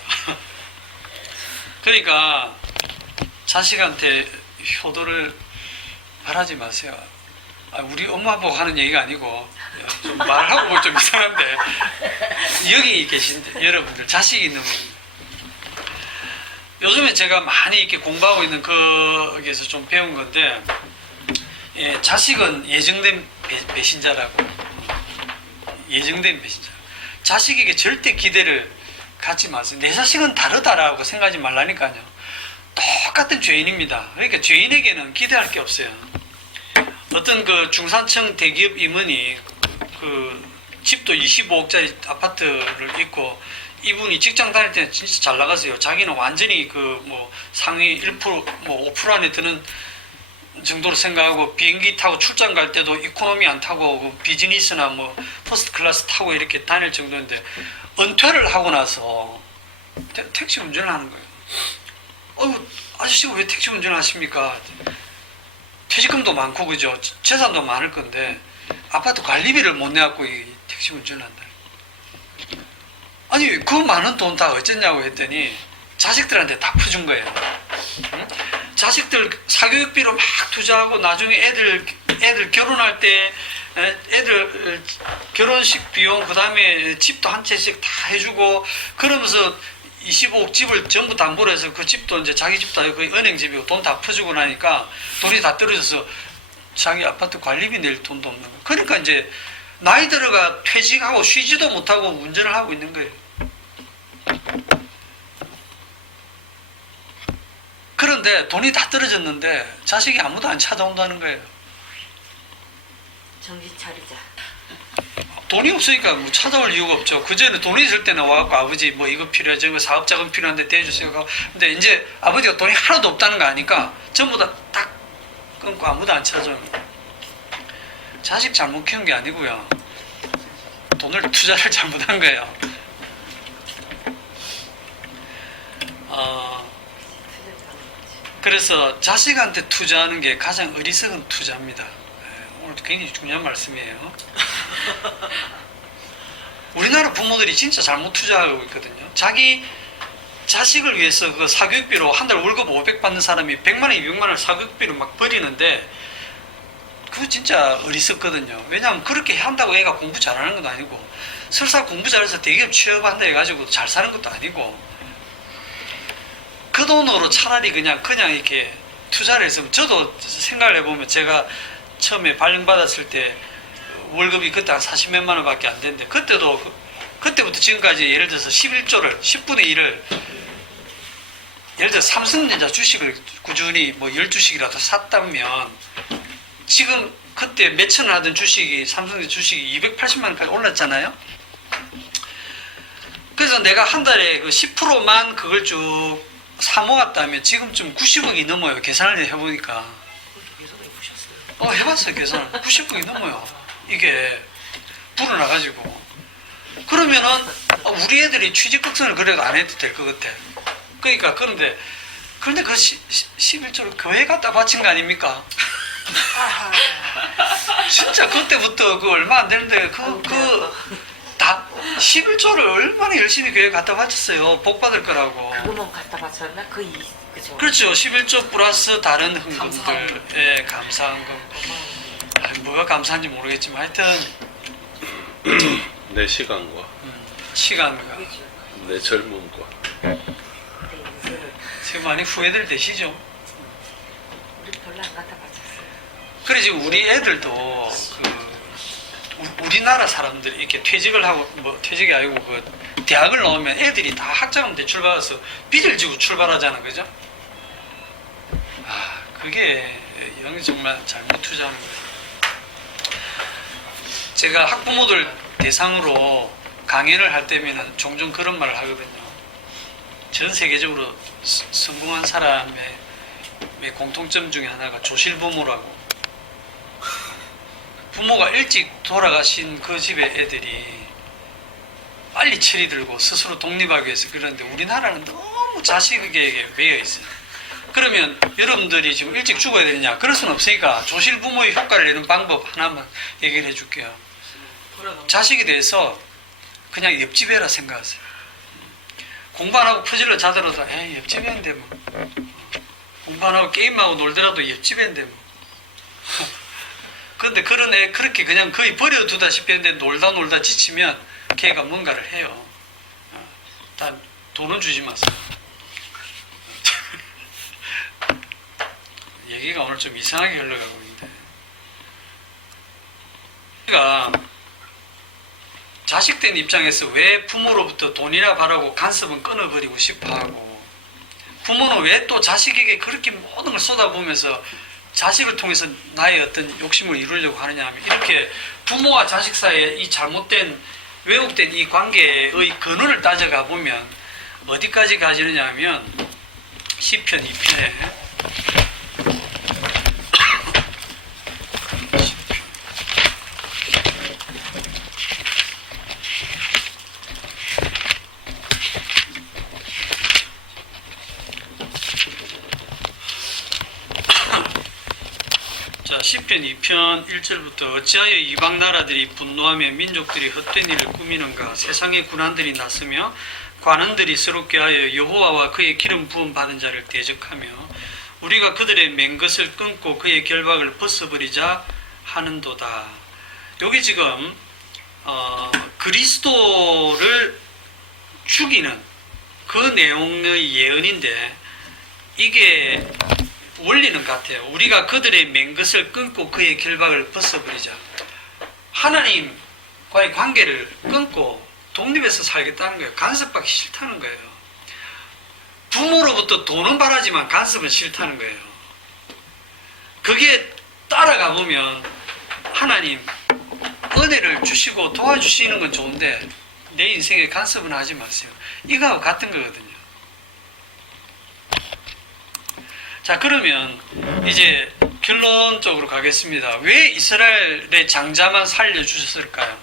그러니까 자식한테 효도를 바라지 마세요. 우리 엄마 보고 하는 얘기가 아니고 좀 말하고 보면 좀 이상한데 여기 계신 여러분들 자식이 있는 분 요즘에 제가 많이 이렇게 공부하고 있는 거기에서 좀 배운 건데 자식은 예정된 배신자라고. 예정된 배신자. 자식에게 절대 기대를 갖지 마세요. 내 자식은 다르다라고 생각하지 말라니까요. 똑같은 죄인입니다. 그러니까 죄인에게는 기대할 게 없어요. 어떤 그 중산층 대기업 임원이 그 집도 25억짜리 아파트를 있고 이분이 직장 다닐 때는 진짜 잘 나갔어요. 자기는 완전히 그 뭐 상위 1%, 뭐 5% 안에 드는 정도로 생각하고 비행기 타고 출장 갈 때도 이코노미 안 타고 그 비즈니스나 뭐 퍼스트 클래스 타고 이렇게 다닐 정도인데 은퇴를 하고 나서 택시 운전을 하는 거예요. 아저씨가 왜 택시 운전을 하십니까? 퇴직금도 많고 그죠? 재산도 많을 건데 아파트 관리비를 못 내갖고 이 택시 운전을 한다. 아니 그 많은 돈 다 어쨌냐고 했더니 자식들한테 다 퍼준 거예요. 응? 자식들 사교육비로 막 투자하고 나중에 애들 결혼할 때 애들 결혼식 비용 그 다음에 집도 한 채씩 다 해주고 그러면서 25억 집을 전부 담보로 해서 그 집도 이제 자기 집도 아니고 거의 은행 집이고 돈 다 퍼주고 나니까 돈이 다 떨어져서 자기 아파트 관리비 낼 돈도 없는 거예요. 그러니까 이제 나이 들어가 퇴직하고 쉬지도 못하고 운전을 하고 있는 거예요. 그런데 돈이 다 떨어졌는데 자식이 아무도 안 찾아온다는 거예요. 정신 차리자. 돈이 없으니까 뭐 찾아올 이유가 없죠. 그전에 돈이 있을 때는 와갖고 아버지 뭐 이거 필요해 저거 사업자금 필요한데 대주세요. 근데 이제 아버지가 돈이 하나도 없다는 거 아니까 전부 다 딱 끊고 아무도 안 찾아요. 자식 잘못 키운 게 아니고요. 돈을 투자를 잘못한 거예요. 그래서 자식한테 투자하는 게 가장 어리석은 투자입니다. 오늘도 굉장히 중요한 말씀이에요. 우리나라 부모들이 진짜 잘못 투자하고 있거든요. 자기 자식을 위해서 그 사교육비로 한 달 월급 500 받는 사람이 100만 원, 200만 원을 사교육비로 막 버리는데 그거 진짜 어리석거든요. 왜냐하면 그렇게 한다고 애가 공부 잘하는 것도 아니고 설사 공부 잘해서 대기업 취업한다 해가지고 잘 사는 것도 아니고 그 돈으로 차라리 그냥 이렇게 투자를 했으면 저도 생각을 해보면 제가 처음에 발령받았을 때 월급이 그때 한 40몇만 원밖에 안 됐는데 그때부터 지금까지 예를 들어서 11조를 10분의 1을 예를 들어 삼성전자 주식을 꾸준히 뭐 10주식이라도 샀다면 지금 그때 몇천 원 하던 주식이 삼성전자 주식이 280만 원까지 올랐잖아요. 그래서 내가 한 달에 그 10%만 그걸 쭉 사모았다면 지금쯤 90억이 넘어요. 계산을 해보니까. 해봤어요. 계산을. 90억이 넘어요. 이게 불어나가지고. 그러면은 우리 애들이 취직 걱정을 그래도 안 해도 될 것 같아. 그러니까 그런데 그 11조를 교회 갖다 바친 거 아닙니까? 진짜 그때부터 그 얼마 안 되는데 다 11조를 얼마나 열심히 교회 갖다 바쳤어요. 복 받을 거라고. 그거만 갖다 바쳤나? 그죠? 그렇죠. 11조 플러스 다른 흥금들. 감사헌금. 예, 감사헌금. 뭐가 감사한지 모르겠지만 하여튼 내 시간과 시간과 그죠. 내 젊음과 내 인생을 지금 많이 후회들 되시죠? 우리 별로 안 갖다 바쳤어요. 그래 지금 우리 애들도 우리나라 사람들이 이렇게 퇴직을 하고 뭐 퇴직이 아니고 그 대학을 나오면 애들이 다 학자금 대출 받아서 빚을 지고 출발하잖아, 그죠? 아 그게 영이 정말 잘못 투자하는 거예요. 제가 학부모들 대상으로 강연을 할 때면은 종종 그런 말을 하거든요. 전 세계적으로 성공한 사람의 공통점 중에 하나가 조실부모라고. 부모가 일찍 돌아가신 그 집의 애들이 빨리 체리 들고 스스로 독립하기 위해서 그러는데 우리나라는 너무 자식에게 매여 있어요. 그러면 여러분들이 지금 일찍 죽어야 되느냐? 그럴 수는 없으니까 조실부모의 효과를 내는 방법 하나만 얘기를 해줄게요. 자식에 대해서 그냥 옆집 애라 생각하세요. 공부 안 하고 퍼즐로 자더라도 에이 옆집 애인데 뭐 공부 안 하고 게임하고 놀더라도 옆집 애인데 뭐 그런데 그런 애 그렇게 그냥 거의 버려두다시피 했는데 놀다 지치면 걔가 뭔가를 해요. 단 돈은 주지 마세요. 얘기가 오늘 좀 이상하게 흘러가고 있는데 우리가 자식된 입장에서 왜 부모로부터 돈이나 바라고 간섭은 끊어버리고 싶어하고 부모는 왜 또 자식에게 그렇게 모든 걸 쏟아부으면서 자식을 통해서 나의 어떤 욕심을 이루려고 하느냐 하면 이렇게 부모와 자식 사이에 이 잘못된 왜곡된 이 관계의 근원을 따져가 보면 어디까지 가지느냐 하면 시편 2편에 시편 2편 1절부터 어찌하여 이방 나라들이 분노하며 민족들이 헛된 일을 꾸미는가 세상의 군환들이 나서며 관원들이 새롭게 하여 여호와와 그의 기름 부음 받은 자를 대적하며 우리가 그들의 맨 것을 끊고 그의 결박을 벗어버리자 하는도다. 여기 지금 그리스도를 죽이는 그 내용의 예언인데 이게 원리는 같아요. 우리가 그들의 맨 것을 끊고 그의 결박을 벗어버리자. 하나님과의 관계를 끊고 독립해서 살겠다는 거예요. 간섭받기 싫다는 거예요. 부모로부터 돈은 바라지만 간섭은 싫다는 거예요. 그게 따라가 보면 하나님 은혜를 주시고 도와주시는 건 좋은데 내 인생에 간섭은 하지 마세요. 이거하고 같은 거거든요. 자, 그러면 이제 결론적으로 가겠습니다. 왜 이스라엘의 장자만 살려주셨을까요?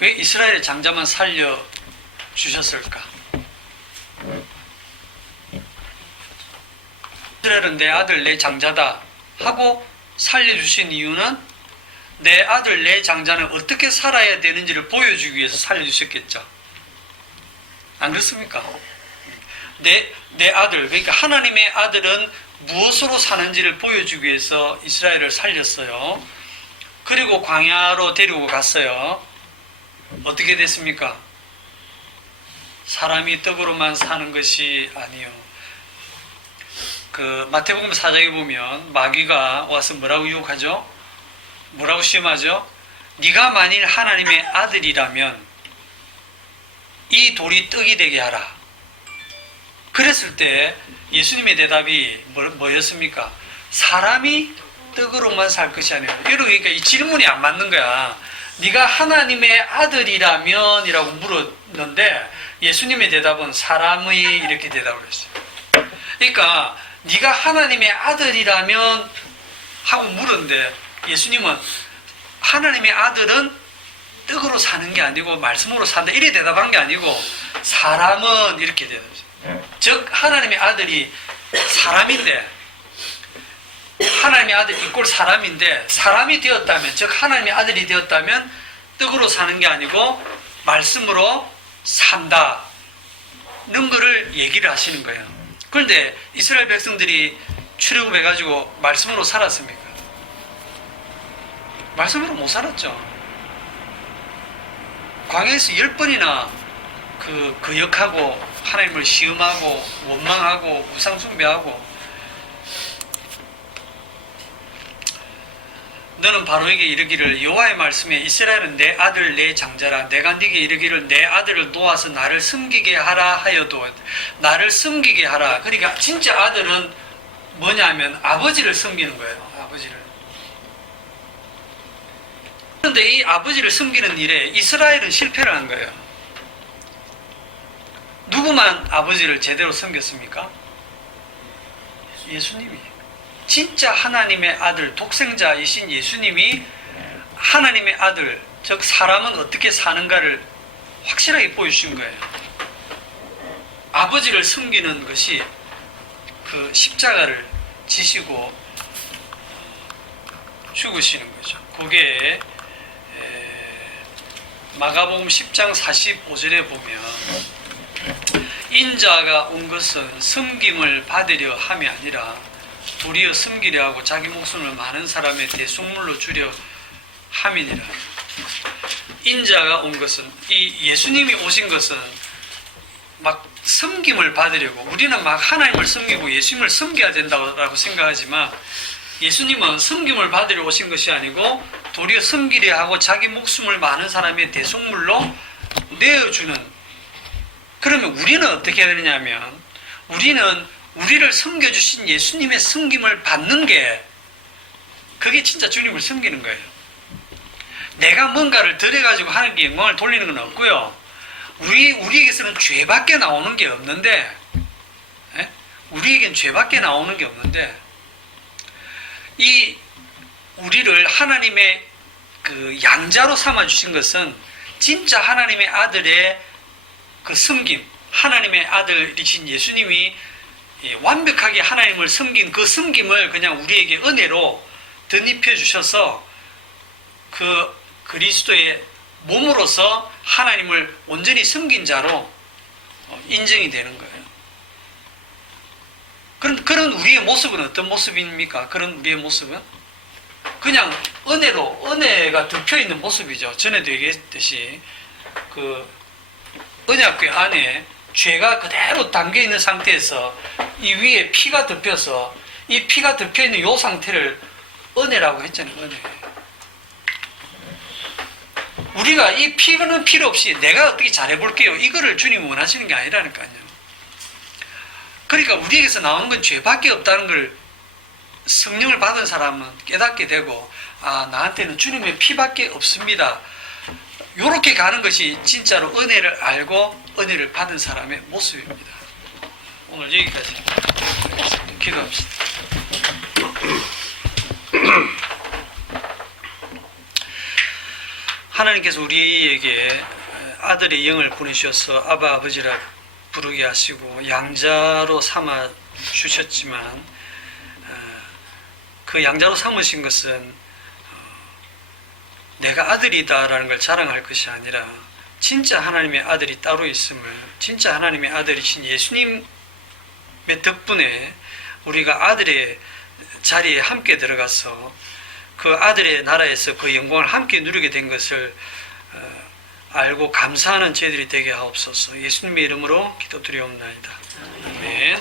왜 이스라엘의 장자만 살려주셨을까? 이스라엘은 내 아들 내 장자다 하고 살려주신 이유는 내 아들 내 장자는 어떻게 살아야 되는지를 보여주기 위해서 살려주셨겠죠. 안 그렇습니까? 내 아들, 그러니까 하나님의 아들은 무엇으로 사는지를 보여주기 위해서 이스라엘을 살렸어요. 그리고 광야로 데리고 갔어요. 어떻게 됐습니까? 사람이 떡으로만 사는 것이 아니요. 그 마태복음 4장에 보면 마귀가 와서 뭐라고 유혹하죠? 뭐라고 시험하죠? 네가 만일 하나님의 아들이라면 이 돌이 떡이 되게 하라. 그랬을 때 예수님의 대답이 뭐였습니까? 사람이 떡으로만 살 것이 아니에요. 그러니까 이 질문이 안 맞는 거야. 네가 하나님의 아들이라면 이라고 물었는데 예수님의 대답은 사람의 이렇게 대답을 했어요. 그러니까 네가 하나님의 아들이라면 하고 물었는데 예수님은 하나님의 아들은 떡으로 사는 게 아니고 말씀으로 산다 이렇게 대답한 게 아니고 사람은 이렇게 대답했어요. 즉 하나님의 아들이 사람인데 하나님의 아들 이꼴 사람인데 사람이 되었다면, 즉 하나님의 아들이 되었다면 떡으로 사는 게 아니고 말씀으로 산다는 거를 얘기를 하시는 거예요. 그런데 이스라엘 백성들이 출애굽해가지고 말씀으로 살았습니까? 말씀으로 못 살았죠. 광야에서 10번이나 거역하고 하나님을 시험하고 원망하고 우상숭배하고, 너는 바로에게 이르기를 여호와의 말씀에 이스라엘은 내 아들 내 장자라. 내가 네게 이르기를 내 아들을 놓아서 나를 섬기게 하라 하여도 나를 섬기게 하라. 그러니까 진짜 아들은 뭐냐면 아버지를 섬기는 거예요. 아버지를. 그런데 이 아버지를 섬기는 일에 이스라엘은 실패를 한 거예요. 누구만 아버지를 제대로 섬겼습니까? 예수님이. 진짜 하나님의 아들, 독생자이신 예수님이 하나님의 아들, 즉 사람은 어떻게 사는가를 확실하게 보여주신 거예요. 아버지를 섬기는 것이 그 십자가를 지시고 죽으시는 거죠. 그게 마가복음 10장 45절에 보면 인자가 온 것은 섬김을 받으려 함이 아니라 도리어 섬기려 하고 자기 목숨을 많은 사람의 대속물로 주려 함이니라. 인자가 온 것은, 이 예수님이 오신 것은 막 섬김을 받으려고, 우리는 막 하나님을 섬기고 예수님을 섬겨야 된다고 생각하지만 예수님은 섬김을 받으려 오신 것이 아니고 도리어 섬기려 하고 자기 목숨을 많은 사람의 대속물로 내어주는. 그러면 우리는 어떻게 해야 되느냐면, 우리는 우리를 섬겨주신 예수님의 섬김을 받는 게, 그게 진짜 주님을 섬기는 거예요. 내가 뭔가를 드려가지고 하나님께 영광을 돌리는 건 없고요. 우리에게서는 죄밖에 나오는 게 없는데, 우리에겐 죄밖에 나오는 게 없는데, 이 우리를 하나님의 그 양자로 삼아주신 것은 진짜 하나님의 아들의 그 섬김, 하나님의 아들이신 예수님이 완벽하게 하나님을 섬긴 그 섬김을 그냥 우리에게 은혜로 덧입혀 주셔서 그 그리스도의 몸으로서 하나님을 온전히 섬긴 자로 인정이 되는 거예요. 그런 우리의 모습은 어떤 모습입니까? 그런 우리의 모습은 그냥 은혜가 덮여 있는 모습이죠. 전에도 얘기했듯이 그 언약궤 안에 죄가 그대로 담겨 있는 상태에서 이 위에 피가 덮여서 이 피가 덮여 있는 이 상태를 은혜라고 했잖아요. 은혜. 우리가 이 피는 필요 없이 내가 어떻게 잘해볼게요, 이거를 주님이 원하시는 게 아니라니까요. 그러니까 우리에게서 나오는 건 죄밖에 없다는 걸 성령을 받은 사람은 깨닫게 되고, 아, 나한테는 주님의 피밖에 없습니다, 요렇게 가는 것이 진짜로 은혜를 알고 은혜를 받은 사람의 모습입니다. 오늘 여기까지 기도합시다. 하나님께서 우리에게 아들의 영을 보내주셔서 아바 아버지라 부르게 하시고 양자로 삼아 주셨지만, 그 양자로 삼으신 것은 내가 아들이다라는 걸 자랑할 것이 아니라 진짜 하나님의 아들이 따로 있음을, 진짜 하나님의 아들이신 예수님의 덕분에 우리가 아들의 자리에 함께 들어가서 그 아들의 나라에서 그 영광을 함께 누리게 된 것을 알고 감사하는 저희들이 되게 하옵소서. 예수님의 이름으로 기도드리옵나이다. 아멘.